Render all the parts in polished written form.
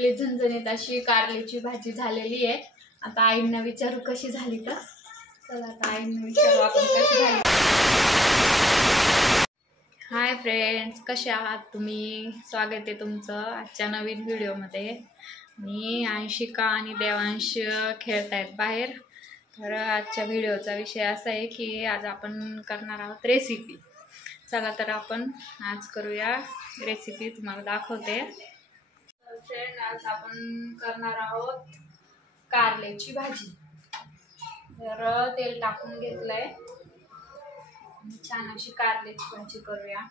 आपली झणझणीत अशी कारल्याची भाजी झालेली आहे। आता आईंना विचारू कशी झाली तर। चला आता आईंना विचारू आपण कशी झाली। हाय फ्रेंड्स, कसे आहात तुम्ही? स्वागत आहे तुमचं आजच्या नवीन व्हिडिओमध्ये। मी अंशिका आणि देवांश खेळतायत बाहेर। तर आजच्या व्हिडिओचा विषय असा आहे की आज आपण करणार आहोत रेसिपी। चला तर आपण आज करूया रेसिपी, तुम्हाला दाखवते। फ्रेंड, आज आपण करणार आहोत कारल्याची भाजी। तर तेल टाकून घेतलंय, छान अशी कारल्याची भाजी करूया।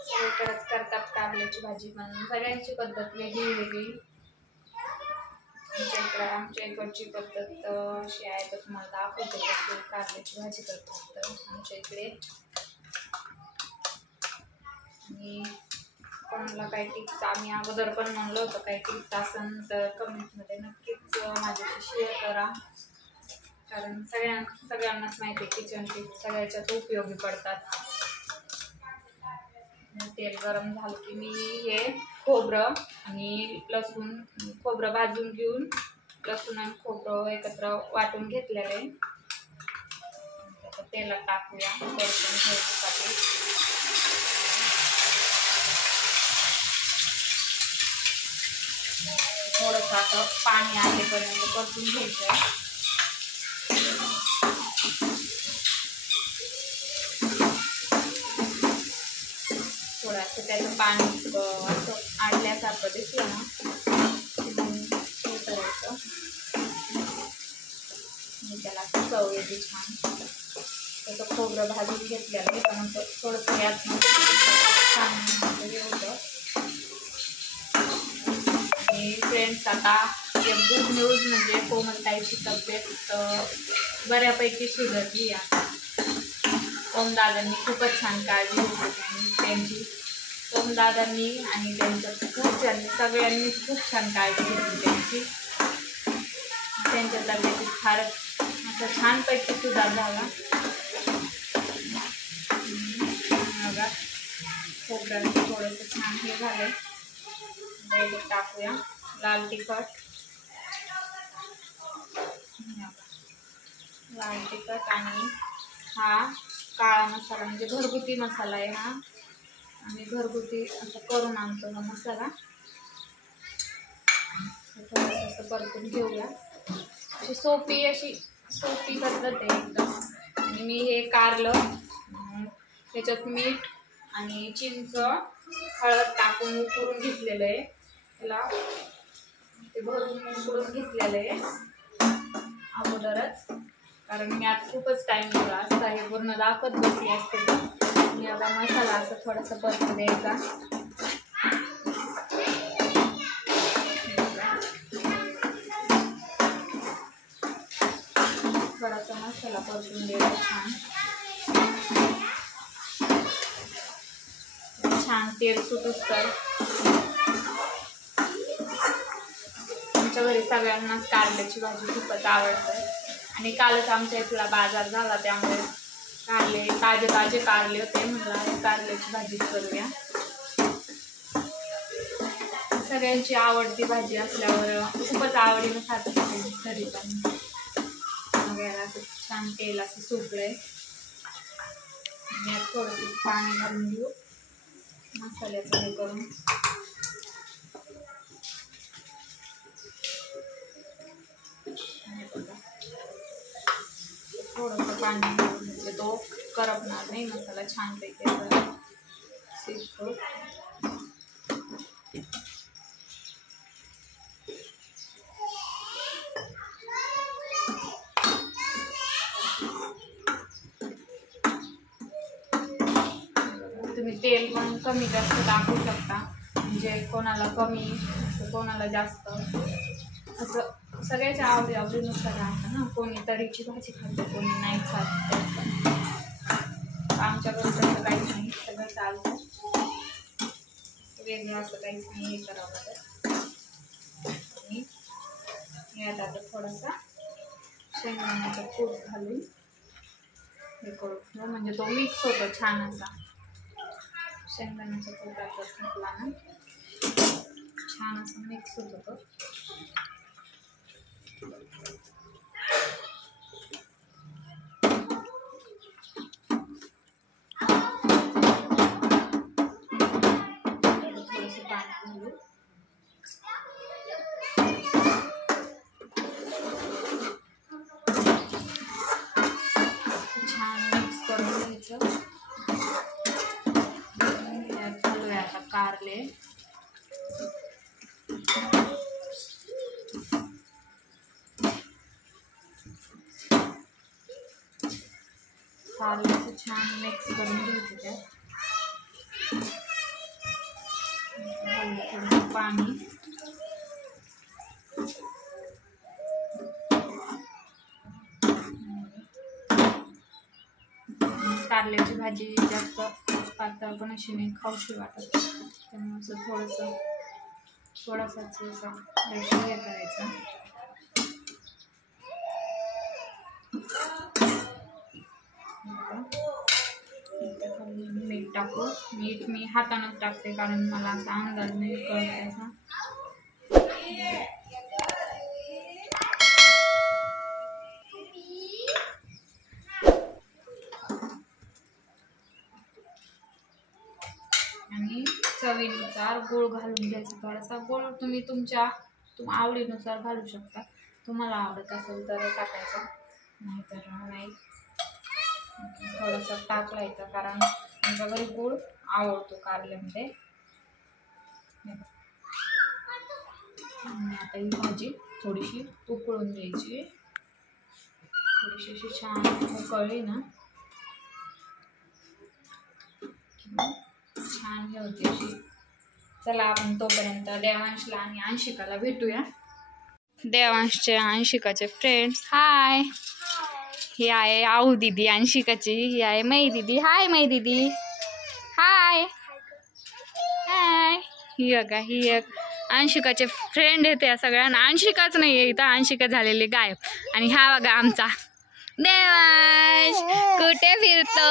सगळीकडेच करतात कारल्याची भाजी, पण सगळ्यांची पद्धत वेगळी वेगळी। आमच्या इकडची पद्धत अशी आहे, तर तुम्हाला दाखवते कशी कारल्याची भाजी करतात तर आमच्या इकडे। आणि कोणाला काही टिप्स, आम्ही अगोदर पण म्हणलं होतं काही टिप्स असेल तर कमेंटमध्ये नक्कीच माझ्याशी शेअर करा, कारण सगळ्यांनाच माहिती आहे किचन टिप्स सगळ्याच्याच उपयोगी पडतात। तेल गरम झालं की मी हे खोबरं आणि लसूण, खोबरं भाजून घेऊन लसूण आणि खोबरं एकत्र वाटून घेतलेलं आहे। आता तेलात टाकूया परतून घेण्यासाठी। थोडंसं आता पाणी आलेपर्यंत परतून घ्यायचं। थोडंसं त्याचं पाणी असं आडल्यासारखं दिसलं ना हे करायचं, त्याला चव येते छान। त्याचं खोबरं भाजून घेतलेलं आहे, त्यानंतर थोडंसं यात छान हे होतं। आणि फ्रेंड्स, आता एक गुड न्यूज म्हणजे कोमलताईची तब्येत बऱ्यापैकी सुधारली आहे। ओमदादांनी खूपच छान काळजी घेतली त्यांची। ओमदादांनी आणि त्यांच्या घरच्यांनी सगळ्यांनी खूप छान काळजी घेतली त्यांची। त्यांच्या तब्येतीत फारच असं छानपैकी सुधार झाला। बघा, खोबऱ्याने थोडंसं छान हे झालंय। टाकूया लाल तिखट, आणि हा काळा मसाला म्हणजे घरगुती मसाला आहे हा। आम्ही घरगुती असं करून आणतो हा मसाला। थोडंसं असं परतून घेऊया। अशी सोपी पद्धत आहे एकदम। आणि मी हे कारलं त्याच्यात मीठ आणि चिंच, हळद टाकून उकळून घेतलेलं आहे। त्याला ते भरून उकळून घेतलेलं आहे अगोदरच, कारण मी आज खूपच टाइम दिला असता, हे पूर्ण दाखवत बसली असते तर। मी आता मसाला असं थोडासा परतून द्यायचा। थोडासा मसाला परतून द्यायचा छान तेल सुटूस तर। आमच्या घरी सगळ्यांनाच कारल्याची भाजी खूपच आवडते। आणि कालच आमच्या इथला बाजार झाला, त्यामुळे कारले ताजे कारले होते, म्हणलं कारल्याची भाजी करूया। सगळ्यांची आवडती भाजी असल्यावर खूपच आवडीनं खातात घरी पण। वगैरे असं छान तेल असं सुटलंय, यात थोडंसं पाणी घालून घेऊ मसाल्याचं हे करून। थोडंसं पाणी घालून म्हणजे तो करपणार नाही, मसाला छानपैकी शिजतो। तुम्ही तेल पण कमी जास्त टाकू शकता, म्हणजे कोणाला कमी कोणाला जास्त, असं सगळ्याच्या आवडीनुसार राहतं ना। कोणी तरीची भाजी खाते, कोणी नाही खात। आमच्याकडे तसं काहीच नाही, सगळं चालतं, वेगळं असं काहीच नाही हे करावं लागत। आणि यात आता थोडासा शेंगदाण्याचा कूट घालून हे करू, म्हणजे तो मिक्स होतो छान असा। शेंगदाण्याचा कूट घातला ना छान असं मिक्स होत होतं. थोडंसं पाणी घालू. छान मिक्स करून घ्यायचं. घालूया आता कारले. कारल्याचं छान मिक्स करून घ्यायचं त्यात. थोडं पाणी. कारल्याची भाजी जास्त पातळ पण अशी नाही खाऊशी वाटत, त्यामुळे असं थोडासाच असं हे करायचं. मीठ टाकू. मीठ मी हातानंच टाकते कारण मला असा अंदाज नाही कळत त्याचा. आणि चवीनुसार गूळ घालून घ्यायचा. थोडासा गूळ तुम्ही तुमच्या आवडीनुसार घालू शकता. तुम्हाला आवडत असेल तर टाकायचं, नाहीतर नाही. थोडासा टाकला येतं कारण आमच्या घरी गूळ आवडतो कारल्यामध्ये. आणि आता ही भाजी थोडीशी उकळून द्यायची. थोडीशी अशी छान उकळली ना छान हे होते अशी. चला आपण तोपर्यंत देवांशला आणि अंशिकाला भेटूया. देवांशचे अंशिकाचे फ्रेंड्स. हाय, ही आहे आऊ दीदी अंशिकाची. ही आहे मै दीदी. हाय मै दीदी. हाय हाय. ही बघा, ही एक अंशिकाचे फ्रेंड आहे. त्या सगळ्यांना अंशिकाच नाही आहे इथं, अंशिका झालेली गायब. आणि हा बघा आमचा देवांश. कुठे फिरतो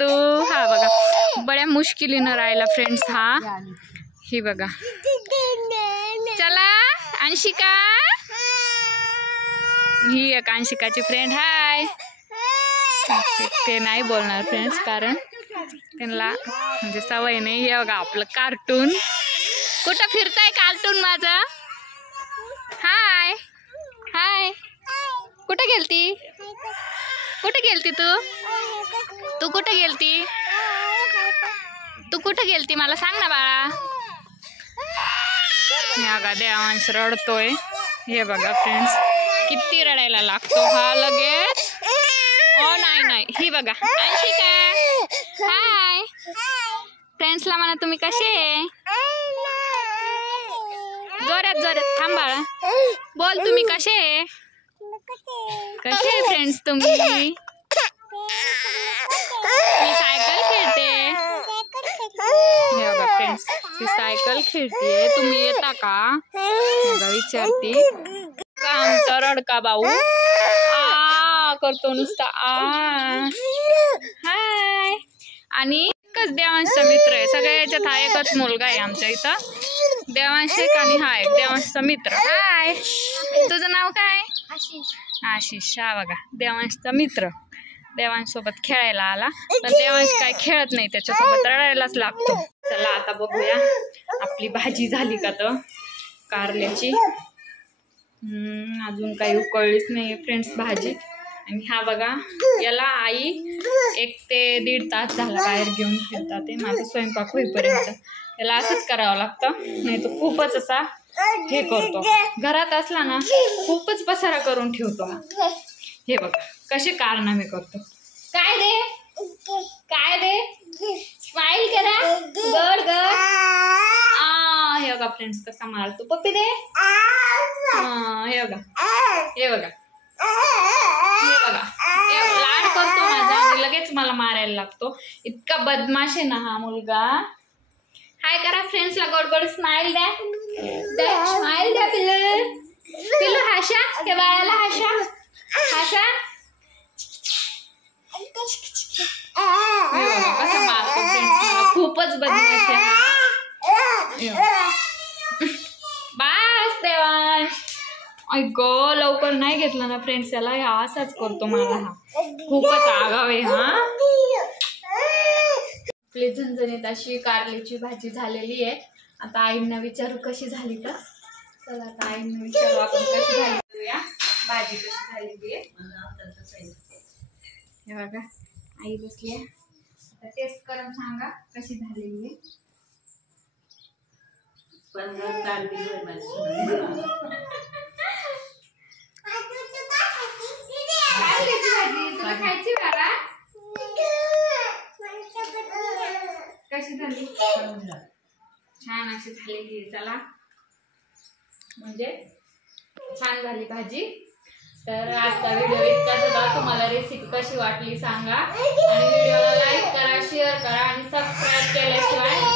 तू? हा बघा बड्या मुश्किलीनं राहिला फ्रेंड्स हा. ही बघा. चला अंशिका. ही एक अंशिकाची फ्रेंड. हाय. ते नाही बोलणार फ्रेंड्स कारण त्यांना म्हणजे सवय नाही. हे बघा आपलं कार्टून. कुठं फिरताय कार्टून माझं? हाय हाय. कुठं गेलती? कुठं गेलती तू? तू कुठं गेलती? तू कुठं गेलती मला सांग ना बाळा. हे बघा देवांश रडतोय. हे बघा फ्रेंड्स किती रडायला लागतो हा लगेच. ओ नाही नाही. ही बघा अंशिका. हाय. फ्रेंड्सला म्हणा तुम्ही कसे आहे. जोरात थांब बाळा. बोल तुम्ही कसे आहे. कसे आहे फ्रेंड्स तुम्ही. मी सायकल खेळते. हे बघा फ्रेंड्स ती सायकल खेळते. तुम्ही येता का बघा विचारते. आमचा रडका भाऊ आ करतो नुसता आ. हाय. आणि एकच देवांशचा मित्र आहे. सगळ्या याच्यात हा एकच मुलगा आहे आमच्या इथं. देवांश एक आणि हा एक देवांशचा मित्र. हाय. तुझं नाव काय. आशिष. हा बघा देवांशचा मित्र. देवांश सोबत खेळायला आला पण देवांश काय खेळत नाही, त्याच्यासोबत रडायलाच लागतो. चला आता बघूया आपली भाजी झाली का तर कारल्याची. अजून काही उकळलीच नाही फ्रेंड्स भाजी. आणि हा बघा याला आई 1 ते 1.5 तास झाला बाहेर घेऊन फिरतात. ते माझा स्वयंपाक होईपर्यंत याला असंच करावं लागतं, नाही तर खूपच असा हे करतो. घरात असला ना खूपच पसारा करून ठेवतो. हे बघा कसे कारनामे करतो. काय दे स्माइल करा. गड हे बघा फ्रेंड्स कसा मारतो. पप्पी दे. हे बघा लाड करतो माझा आणि लगेच मला मारायला लागतो. इतका बदमाश आहे ना हा मुलगा. हाय करा फ्रेंड्सला. गोड स्माइल द्या. स्माइल द्या पिल्लू. हाशा. त्या बाळाला हाशा. कसा मारतो फ्रेंड्स. खूपच बदमाश आहे. ऐक लवकर नाही घेतलं ना फ्रेंड्स, याला असाच करतो मला हा, खूपच आगाव आहे हा. आपली झणझणीत अशी कारल्याची भाजी झालेली आहे. आता आईंना विचारू कशी झाली तर. चला आता आईंना विचारू आपण कशी झाली, या भाजी कशी झालेली आहे. हे बघा आई बसली आहे, आता टेस्ट करून सांगा कशी झालेली आहे. तुला खायची मला कशी झाली, छान अशी झालेली आहे. चला म्हणजे छान झाली भाजी. तर आजचा व्हिडिओ इतकाच होता. तुम्हाला रेसिपी कशी वाटली सांगा आणि व्हिडिओला लाईक करा, शेअर करा आणि सबस्क्राईब केल्याशिवाय